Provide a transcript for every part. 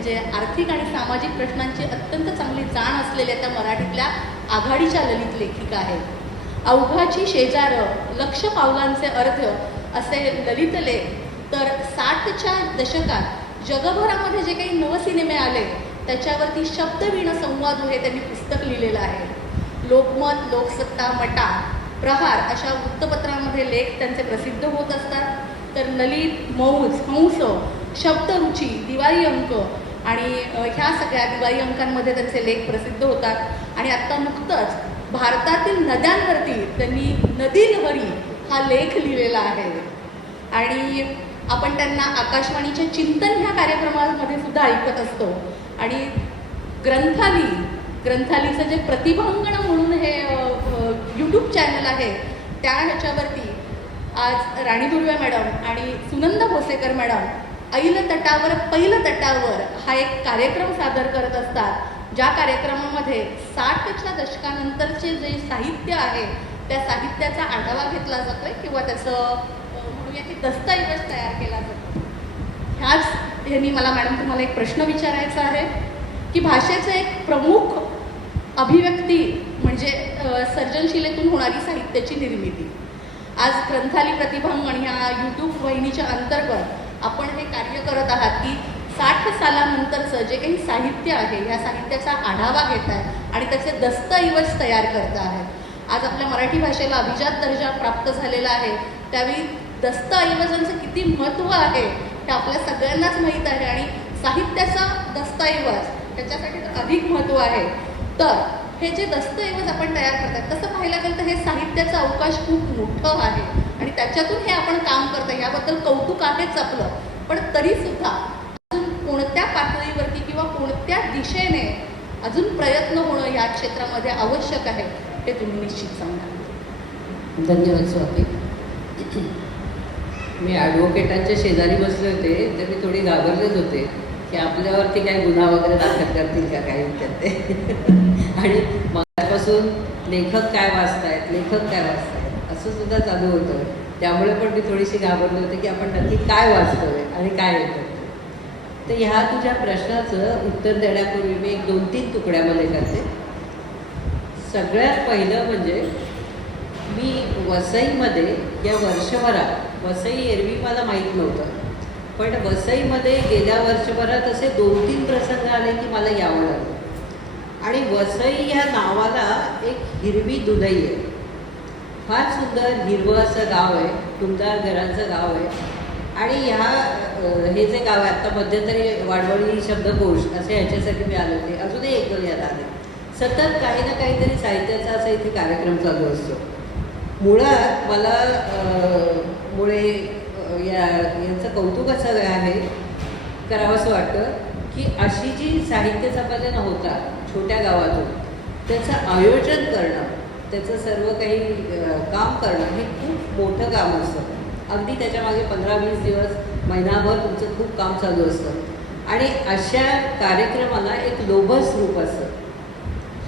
म्हणजे आर्थिक आणि सामाजिक प्रश्नांची अत्यंत चांगली जाण असलेल्या त्या मराठीतल्या आघाडीच्या ललित लेखिका आहेत. अवघाची शेजार लक्ष पावलांचे अर्थ असे ललित लेख. तर साठच्या दशकात जगभरामध्ये जे काही नवसिनेमे आले त्याच्यावरती शब्दवीण संवाद हे त्यांनी पुस्तक लिहिलेलं आहे. लोकमत लोकसत्ता मटा प्रहार अशा वृत्तपत्रांमध्ये लेख त्यांचे प्रसिद्ध होत असतात. तर ललित मौज हंस शब्दरुची दिवाळी अंक आणि ह्या सगळ्या दिवाळी अंकांमध्ये त्यांचे लेख प्रसिद्ध होतात. आणि आत्ता नुकतंच भारतातील नद्यांवरती त्यांनी नदी लहरी हा लेख लिहिलेला आहे. आणि आपण त्यांना आकाशवाणीचे चिंतन ह्या कार्यक्रमामध्ये सुद्धा ऐकत असतो. आणि ग्रंथाली ग्रंथालीचं जे प्रतिभांगण म्हणून हे यूट्यूब चॅनल आहे त्या ह्याच्यावरती आज राणी दुर्वे मॅडम आणि सुनंदा भोसेकर मॅडम ऐल तटावर पहिल तटावर हा एक कार्यक्रम सादर करत असतात. ज्या कार्यक्रमामध्ये साठच्या दशकानंतरचे जे साहित्य आहे त्या साहित्याचा आढावा घेतला जातो आहे किंवा त्याचं म्हणूया की दस्तऐवज तयार केला जातो. ह्याच ह्यांनी मला मॅडम तुम्हाला एक प्रश्न विचारायचा आहे की भाषेचं एक प्रमुख अभिव्यक्ती म्हणजे सर्जनशीलेतून होणारी साहित्याची निर्मिती. आज ग्रंथाली प्रतिभांगण ह्या यूट्यूब वहिनीच्या अंतर्गत आपण हे कार्य करत आहात की साठ सालानंतरचं जे काही साहित्य आहे ह्या साहित्याचा आढावा घेत आहे आणि त्याचे दस्तऐवज तयार करत आहेत. आज आपल्या मराठी भाषेला अभिजात दर्जा प्राप्त झालेला आहे. त्यावेळी दस्तऐवजांचं किती महत्त्व आहे हे आपल्या सगळ्यांनाच माहीत आहे आणि साहित्याचा दस्तऐवज त्याच्यासाठी तर अधिक महत्त्व आहे. तर हे जे दस्तऐवज आपण तयार करतात तसं पाहायला गेलं तर हे साहित्याचा अवकाश खूप मोठं आहे. आणि त्याच्यातून हे आपण काम करतो. याबद्दल कौतुक आहेच आपलं. पण तरीसुद्धा अजून कोणत्या पातळीवरती किंवा कोणत्या दिशेने अजून प्रयत्न होणं या क्षेत्रामध्ये आवश्यक आहे हे तुम्ही निश्चित सांगा. धन्यवाद स्वाती. मी ॲडव्होकेटांच्या शेजारी बसले होते तर मी थोडी घाबरलेच होते की आपल्यावरती काय गुन्हा वगैरे दाखल करतील का काय विचार ते आणि मगापासून लेखक काय वाचतायत लेखक काय वाचतात असं सुद्धा चालू होतं. त्यामुळे पण मी थोडीशी घाबरली होते की आपण नक्की काय वाचतोय आणि काय येतं. तर ह्या तुझ्या प्रश्नाचं उत्तर देण्यापूर्वी मी एक दोन तीन तुकड्यामध्ये करते. सगळ्यात पहिलं म्हणजे मी वसईमध्ये या वर्षभरात वसई एरवी मला माहीत नव्हतं. पण वसईमध्ये गेल्या वर्षभरात असे दोन तीन प्रसंग आले की मला यावं लागलं. आणि वसई ह्या नावाला एक हिरवी दुधई आहे. फार सुंदर हिरवं असं गाव आहे टुमदार घरांचं गाव आहे. आणि ह्या हे जे गाव आहे आत्ता मध्यंतरी वाडवळी शब्दकोश असे ह्याच्यासाठी मी आले होते. अजूनही एक दोन यात आले. सतत काही ना काहीतरी साहित्याचा असा इथे कार्यक्रम चालू असतो. मुळात मला मुळे या यांचं कौतुक असं आहे करावंसं वाटतं की अशी जी साहित्य संपादन होतात छोट्या गावातून त्याचं आयोजन करणं त्याचं सर्व काही काम करणं हे खूप मोठं काम असतं. अगदी त्याच्यामागे पंधरा वीस दिवस महिनाभर तुमचं खूप काम चालू असतं. आणि अशा कार्यक्रमाला एक लोभस रूप असतं.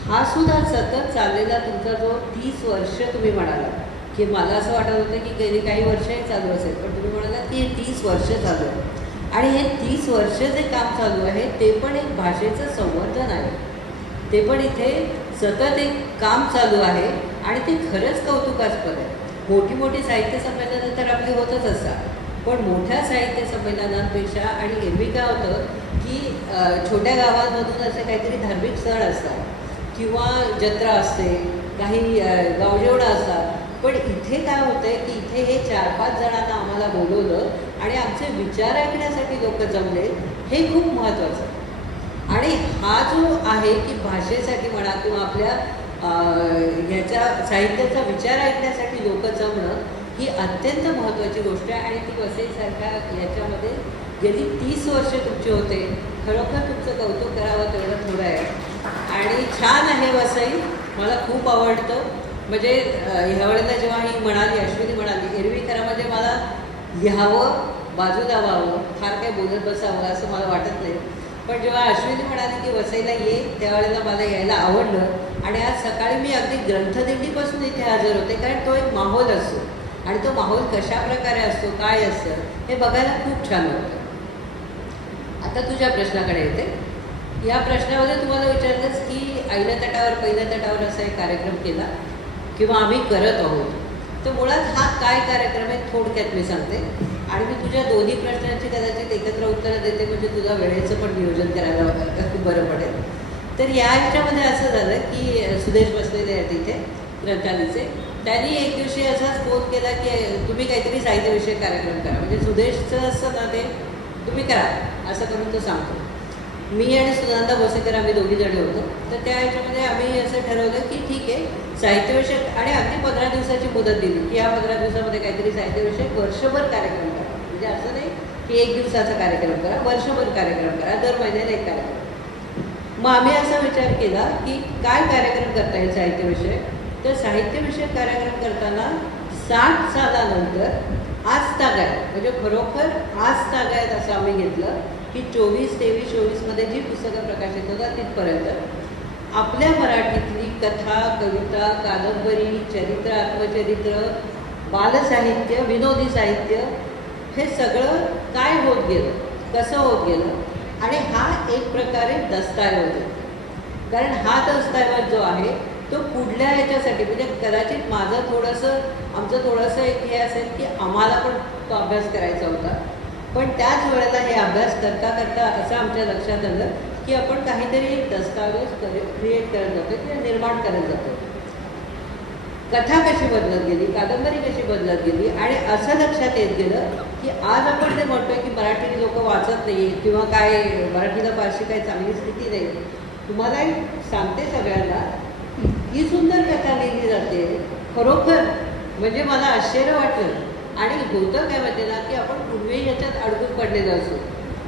हा सुद्धा सतत चाललेला तुमचा जो तीस वर्ष तुम्ही म्हणाला की मला असं वाटत होतं की गेली काही वर्षही चालू असेल पण तुम्ही म्हणाला की हे तीस वर्ष चालू आहे. आणि हे तीस वर्ष जे काम चालू आहे ते पण एक भाषेचं संवर्धन आहे. ते पण इथे सतत एक काम चालू आहे आणि ते खरंच कौतुकास्पद आहे. मोठी मोठी साहित्य संमेलनं तर आपली होतच असतात. पण मोठ्या साहित्य संमेलनांपेक्षा आणि एरवी काय होतं की छोट्या गावांमधून असे काहीतरी धार्मिक सण असतात. किंवा जत्रा असते काही गावजेवडं असतात. पण इथे काय होतं आहे की इथे हे चार पाच जणांना आम्हाला बोलवलं आणि आमचे विचार ऐकण्यासाठी लोक जमले हे खूप महत्त्वाचं आहे. आणि हा जो आहे की भाषेसाठी म्हणा किंवा आपल्या ह्याच्या साहित्याचा विचार ऐकण्यासाठी लोक जमणं ही अत्यंत महत्त्वाची गोष्ट आहे आणि ती वसईसारख्या याच्यामध्ये गेली तीस वर्ष तुमचे होते. खरोखर तुमचं कौतुक करावं तेवढं थोडं आहे. आणि छान आहे वसई. मला खूप आवडतं. म्हणजे ह्यावेळेला जेव्हा ही म्हणाली अश्विनी म्हणाली एरवी खरामध्ये मला लिहावं बाजूला व्हावं फार काय बोलत बसावं असं मला वाटत नाही. पण जेव्हा अश्विनी म्हणाली की वसईला ये त्यावेळेला मला यायला आवडलं. आणि आज सकाळी मी अगदी ग्रंथदिंडीपासून इथे हजर होते कारण तो एक माहोल असतो. आणि तो माहोल कशा प्रकारे असतो काय असतं हे बघायला खूप छान वाटतं. आता तुझ्या प्रश्नाकडे येते. या प्रश्नामध्ये तुम्हाला विचारलंच की आईल्या तटावर पहिल्या तटावर असा एक कार्यक्रम केला किंवा आम्ही करत आहोत. तर मुळात हा काय कार्यक्रम आहे थोडक्यात मी सांगते. आणि मी तुझ्या दोन्ही प्रश्नांची कदाचित एकत्र उत्तरं देते म्हणजे तुझा वेळेचं पण नियोजन करायला खूप बरं पडेल. तर या ह्याच्यामध्ये असं झालं की सुदेश बसलेले आहेत इथे ग्रंथालयाचे. त्यांनी एक दिवशी असाच फोन केला की तुम्ही काहीतरी साहित्यविषयक कार्यक्रम करा. म्हणजे सुदेशचं असं ना ते तुम्ही करा असं करून तो सांगतो. मी आणि सुनंदा भोसेकर आम्ही दोघी जणी होतो. तर त्या ह्याच्यामध्ये आम्ही असं ठरवलं की ठीक आहे साहित्यविषयक आणि अगदी पंधरा दिवसाची मुदत दिली की या पंधरा दिवसामध्ये काहीतरी साहित्यविषयक वर्षभर कार्यक्रम करा. की एक दिवसाचा कार्यक्रम करा वर्षभर कार्यक्रम करा दर महिन्याला एक कार्यक्रम मग आम्ही असा विचार केला की काय कार्यक्रम करता येईल साहित्यविषयक तर साहित्यविषयक कार्यक्रम करताना साठ सालानंतर आज तागायत म्हणजे खरोखर आज तागायत असं आम्ही घेतलं की चोवीस तेवीस चोवीसमध्ये जी पुस्तकं प्रकाशित होतात तिथपर्यंत आपल्या मराठीतली कथा कविता कादंबरी चरित्र आत्मचरित्र बालसाहित्य विनोदी साहित्य हे सगळं काय होत गेलं? कसं होत गेलं? आणि हा एक प्रकारे दस्तऐवज होतो. कारण हा दस्तऐवज जो आहे तो पुढल्या ह्याच्यासाठी? म्हणजे कदाचित माझं थोडंसं आमचं थोडंसं एक हे असेल की आम्हाला पण तो अभ्यास करायचा होता. पण त्याच वेळेला हे अभ्यास करता करता असं आमच्या लक्षात आलं की आपण काहीतरी एक दस्तावेज क्रिएट करत जातो किंवा निर्माण करत जातो. कथा कशी बदलत गेली कादंबरी कशी बदलत गेली आणि असं लक्षात येत गेलं की आज आपण ते म्हणतोय की मराठी लोक वाचत नाही किंवा काय मराठीला फारशी काही चांगली स्थिती नाही. तुम्हालाही सांगते सगळ्यांना इतकी सुंदर कथा लिहिली जाते खरोखर म्हणजे मला आश्चर्य वाटलं. आणि होतं काय माहिती ना की आपण पूर्वी याच्यात अडकून पडलेलं असतो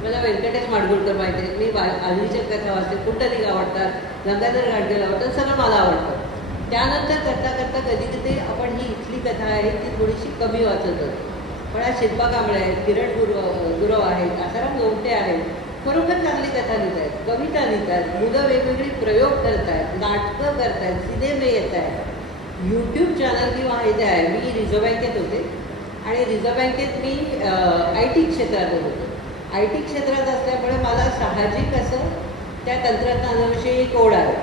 मला व्यंकटेश माडगुळकर माहिती आहेत मी बा आधीच्या कथा वाचते कुंडलिक आवडतात गंगाधर गाडगेला आवडतात सगळं मला आवडतं. त्यानंतर करता करता कधी कधी आपण ही इथली कथा आहे ती थोडीशी कमी वाचत होतो. पण आज शिल्पा कांबळे आहेत किरण गुरव गुरव आहेत आसाराम गोमटे आहेत खरोखर चांगली कथा लिहित आहेत कविता लिहित आहेत मुलं वेगवेगळे प्रयोग करत आहेत नाटकं करत आहेत सिनेमे येत आहेत. यूट्यूब चॅनल किंवा हे जे आहे मी रिझर्व बँकेत होते. आणि रिझर्व बँकेत मी आय टी क्षेत्रात होते. आय टी क्षेत्रात असल्यामुळे मला साहजिक असं त्या तंत्रज्ञानाविषयी एक ओढ आहे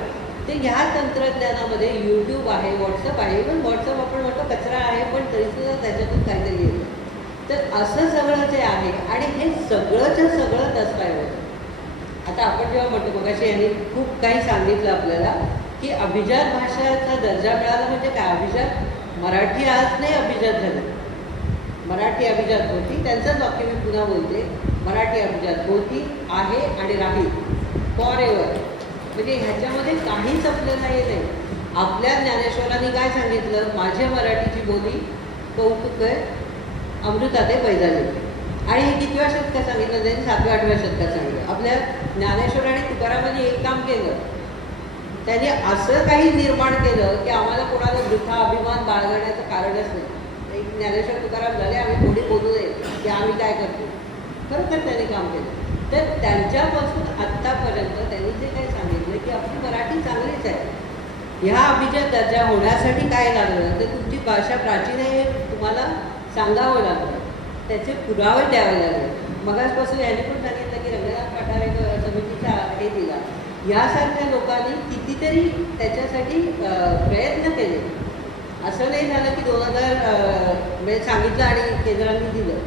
ते ह्या तंत्रज्ञानामध्ये यूट्यूब आहे व्हॉट्सअप आहे. इव्हन व्हॉट्सअप आपण म्हणतो कचरा आहे पण तरीसुद्धा त्याच्यातून काहीतरी येतं. तर असं सगळं जे आहे आणि हे सगळंच्या सगळं दस्तऐवज आता आपण जेव्हा म्हणतो मगाशी यांनी खूप काही सांगितलं आपल्याला की अभिजात भाषाचा दर्जा मिळाला म्हणजे काय? अभिजात मराठी आज नाही अभिजात झालं. मराठी अभिजात होती त्यांचंच वाक्य मी पुन्हा बोलते. मराठी अभिजात होती आहे आणि राहील. फॉर एव्हर म्हणजे ह्याच्यामध्ये काहीच आपल्याला हे नाही आपल्या ज्ञानेश्वरांनी काय सांगितलं? माझ्या मराठीची बोली कौतुक आहे अमृताते पैदाले आणि हे कितव्या शतकात सांगितलं? त्यांनी सातव्या आठव्या शतकात सांगितलं. आपल्या ज्ञानेश्वराने तुकारामांनी एक काम केलं. त्यांनी असं काही निर्माण केलं की आम्हाला कोणाला वृथा अभिमान बाळगण्याचं कारणच नाही. एक ज्ञानेश्वर तुकाराम झाले आम्ही कोणी बोलू नये. की आम्ही काय करतो? खरं तर त्यांनी काम केलं. तर त्यांच्यापासून आत्तापर्यंत त्यांनी जे काही सांगितलं की आपली मराठी चांगलीच आहे. ह्या अभिजात दर्जा होण्यासाठी काय लागलं? तर तुमची भाषा प्राचीन आहे हे तुम्हाला सांगावं लागलं. त्याचे पुरावे द्यावे लागले. मगाचपासून यांनी पण सांगितलं की रंगनाथ पठारे समितीचा हे दिला. यासारख्या लोकांनी कितीतरी त्याच्यासाठी प्रयत्न केले. असं नाही झालं की दोन हजार म्हणजे सांगितलं आणि केंद्रांनी दिलं.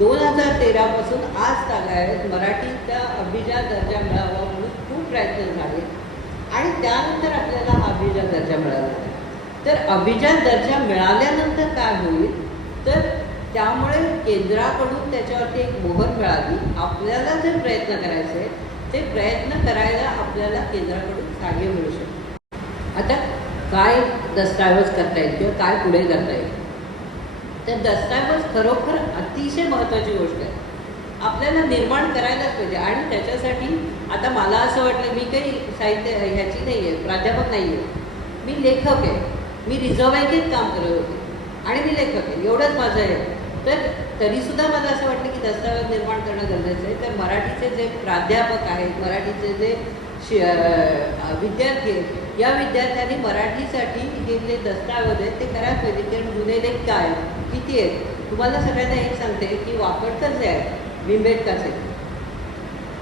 दोन हजार तेरापासून आज तागायत मराठीचा अभिजात दर्जा मिळावा म्हणून खूप प्रयत्न झाले. आणि त्यानंतर आपल्याला हा अभिजात दर्जा मिळाला. तर अभिजात दर्जा मिळाल्यानंतर काय होईल? तर त्यामुळे केंद्राकडून त्याच्यावरती एक मोहर मिळाली. आपल्याला जे प्रयत्न करायचे ते प्रयत्न करायला आपल्याला केंद्राकडून सहाय्य मिळू शकते. आता काय दस्तऐवज करता येईल किंवा काय पुढे करता येईल? तर दस्तऐवज खरोखर अतिशय महत्त्वाची गोष्ट आहे. आपल्याला निर्माण करायलाच पाहिजे आणि त्याच्यासाठी आता मला असं वाटलं मी काही साहित्य ह्याची नाही आहे प्राध्यापक नाही आहे. मी लेखक आहे. मी रिझर्व्ह बँकेत काम करत होते. आणि मी लेखक आहे. एवढंच माझं आहे. तर तरीसुद्धा मला असं वाटलं की दस्तऐवज निर्माण करणं गरजेचं आहे. तर मराठीचे जे प्राध्यापक आहेत मराठीचे जे शि विद्यार्थी आहेत. या विद्यार्थ्यांनी मराठीसाठी हे जे दस्तऐवज आहेत ते करायला पाहिजे कारण गुन्हेले काय? किती आहेत? तुम्हाला सगळ्यांना एक सांगते की वापडकर जे आहेत? भीमबेटकाचे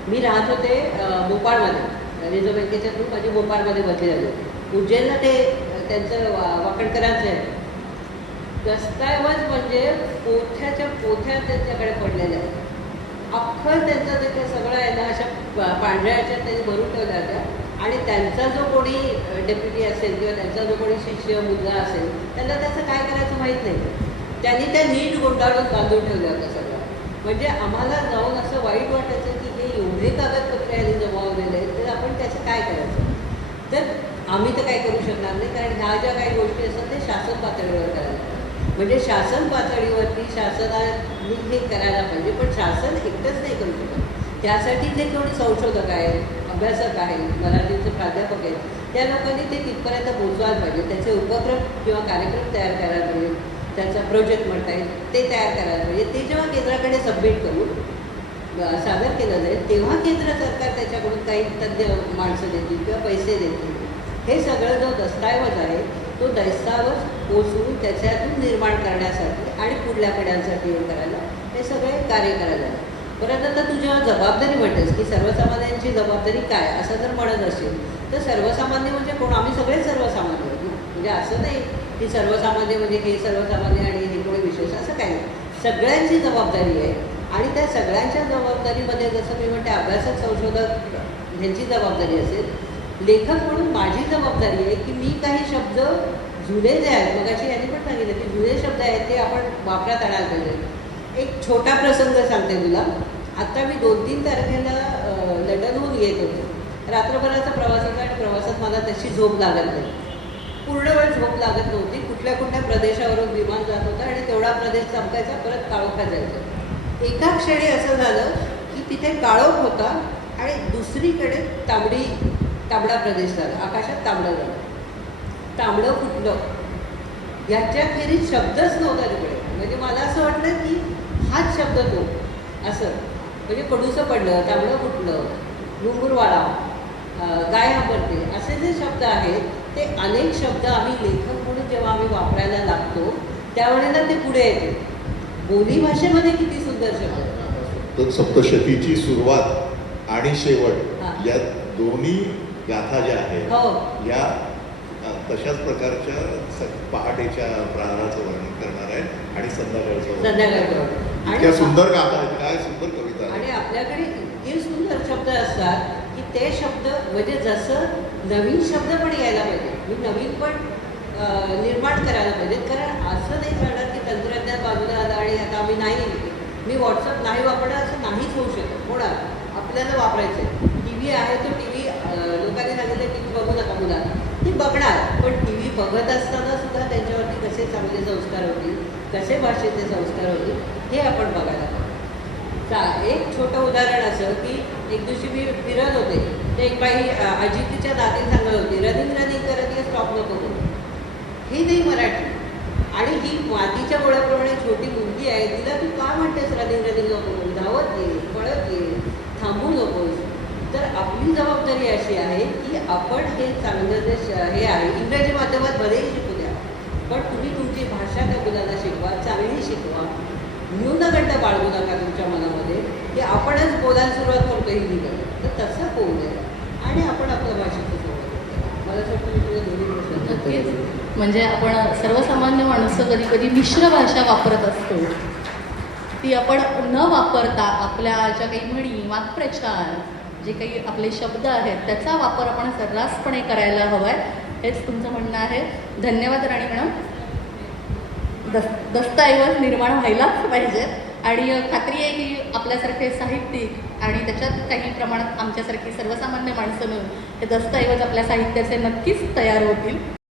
मी राहत होते भोपाळमध्ये. रिझर्व बँकेच्या थ्रू माझी भोपाळमध्ये बदली झाली उज्जैनला ते त्यांचं वा- वाकडकरांचं आहे. दस्तऐवज म्हणजे पोथ्याच्या पोथ्या त्यांच्याकडे पडलेल्या आहेत. अख्खं त्यांचं ते सगळं आहे पांढऱ्या ह्याच्यात त्यांनी भरून ठेवल्या होत्या. आणि त्यांचा जो कोणी डेप्युटी असेल किंवा त्यांचा जो कोणी शिष्य मुलगा असेल त्यांना त्याचं काय करायचं माहीत नाही. त्यांनी त्या नीट गुंडाळून बांधून ठेवल्या होत्या सगळ्या. म्हणजे आम्हाला जाऊन असं वाईट वाटायचं की हे एवढे कागदपत्र यांनी जमावलेले आहेत तर आपण त्याचं काय करायचं? तर आम्ही तर काय करू शकणार नाही कारण ह्या ज्या काही गोष्टी असतात ते शासन पातळीवर करायला म्हणजे शासन पातळीवरती शासनाने हे करायला पाहिजे पण शासन एकटंच नाही करू शकत त्यासाठी जे कोणी संशोधक आहेत अभ्यासक आहेत मराठीचे प्राध्यापक आहेत त्या लोकांनी ते तिथपर्यंत पोहोचवायला पाहिजे. त्याचे उपक्रम किंवा कार्यक्रम तयार करायला पाहिजे. त्याचा प्रोजेक्ट म्हणता येईल ते तयार करायला पाहिजे. ते जेव्हा केंद्राकडे सबमिट करून सादर केलं जाईल तेव्हा केंद्र सरकार त्याच्याकडून काही तज्ज्ञ माणसं देतील किंवा पैसे देतील. हे सगळं जो दस्तऐवज आहे तो दस्तावेज पोचवून त्याच्यातून निर्माण करण्यासाठी आणि पुढल्या पिढ्यांसाठी हे करायला हे सगळे कार्य करायला परत आता तुझ्या जबाबदारी म्हणतेस की सर्वसामान्यांची जबाबदारी काय? असं जर म्हणत असेल तर सर्वसामान्य म्हणजे कोण? आम्ही सगळेच सर्वसामान्य आहोत. म्हणजे असं नाही की सर्वसामान्य म्हणजे हे सर्वसामान्य आणि हे कोणी विशेष असं काही नाही. सगळ्यांची जबाबदारी आहे. आणि त्या सगळ्यांच्या जबाबदारीमध्ये जसं मी म्हणते अभ्यासक संशोधक ह्यांची जबाबदारी असेल. लेखक म्हणून माझी जबाबदारी आहे की मी काही शब्द जुने जे आहेत मगाशी यांनी पण सांगितलं की जुने शब्द आहेत ते आपण वापरात आणायला पाहिजे. एक छोटा प्रसंग सांगते तुला. आत्ता मी दोन तीन तारखेला लंडनहून येत होते. रात्रभराचा प्रवास होता आणि प्रवासात मला तशी झोप लागत नाही. पूर्ण वेळ झोप लागत नव्हती. कुठल्या कुठल्या प्रदेशावरून विमान जात होतं आणि तेवढा प्रदेश संपायचा परत काळोखा जायचं. एका क्षणी असं झालं की तिथे काळोख होता आणि दुसरीकडे तांबडी तांबडा प्रदेश झाला. आकाशात तांबडं झालं. तांबडं फुटलं. याच्या खेरीत शब्दच नव्हता तिकडे. म्हणजे मला असं वाटलं की हाच शब्द तो. असं. म्हणजे कडूचं पडलं तांबडं फुटलं घुंगुरवाळा अं, गाय हांबरते असे जे शब्द आहेत ते अनेक शब्द आम्ही लेखक म्हणून जेव्हा आम्ही वापरायला लागतो त्यावेळेला ते पुढे येते बोली भाषेमध्ये किती सुंदर शब्द. तर सप्तशतीची सुरुवात आणि शेवट. या दोन्ही गाथा ज्या आहेत हो या तशाच प्रकारच्या पहाटेच्या प्राणाचं वर्णन करणार आहे आणि संध्याकाळचं. संध्याकाळचं इतक्या सुंदर गाथा आहेत काय सुंदर कविता आणि आपल्याकडे इतके सुंदर शब्द असतात की ते शब्द म्हणजे जसं नवीन शब्द पण यायला पाहिजे मी नवीन पण निर्माण करायला पाहिजेत कारण असं नाही चालणार की तंत्रज्ञान बाजूला आलं आणि आता आम्ही नाही मी व्हॉट्सअप नाही वापरणार असं नाहीच होऊ शकत. होणार आपल्याला वापरायचं आहे टी व्ही आहे तो टी व्ही लोकांनी सांगितलं टी व्ही बघू नका मुलांना. ती बघणार पण टी व्ही बघत असताना सुद्धा त्यांच्यावरती कसे चांगले संस्कार होतील कसे भाषेचे संस्कार होतील हे आपण बघायला चा- एक छोटं उदाहरण असं की एक दिवशी मी फिरत होते. ते एक बाई अ, आजी तिच्या नातीला सांगत होती रनिंग रनिंग करत ये स्टॉप नको करू. ही नाही मराठी. आणि ही मातीच्या गोळ्याप्रमाणे छोटी मुलगी आहे तिला तू का म्हणतेस रनिंग रनिंग नको करू? धावत ये पळत ये थांबू नकोस. तर आपली जबाबदारी अशी आहे की आपण हे चांगलं जे हे आहे इंग्रजी माध्यमात भलेही शिकू द्या. पण तुम्ही तुमची भाषा त्या मुलांना शिकवा चांगली शिकवा. न्यूनगंड बाळगू नका तुमच्या मनामध्ये. की आपणच बोलायला सुरुवात करतो हिंदीकडे तर तसं होऊ नये. आणि आपण आपल्या भाषेचं संवर्धन. मला असं वाटतं तुझ्या दोन्ही नक्कीच. म्हणजे आपण सर्वसामान्य माणसं कधी कधी मिश्र भाषा वापरत असतो. ती आपण न वापरता आपल्या ज्या काही म्हणी वाक्प्रचार जे काही आपले शब्द आहेत त्याचा वापर आपण सर्रासपणे करायला हवा आहे हेच तुमचं म्हणणं आहे. धन्यवाद राणी मॅडम. दस दस्तऐवज निर्माण व्हायलाच पाहिजे. आणि खात्री आहे की आपल्यासारखे साहित्यिक आणि त्याच्यात काही प्रमाणात आमच्यासारखी सर्वसामान्य माणसं मिळून हे दस्तऐवज आपल्या साहित्याचे नक्कीच तयार होतील.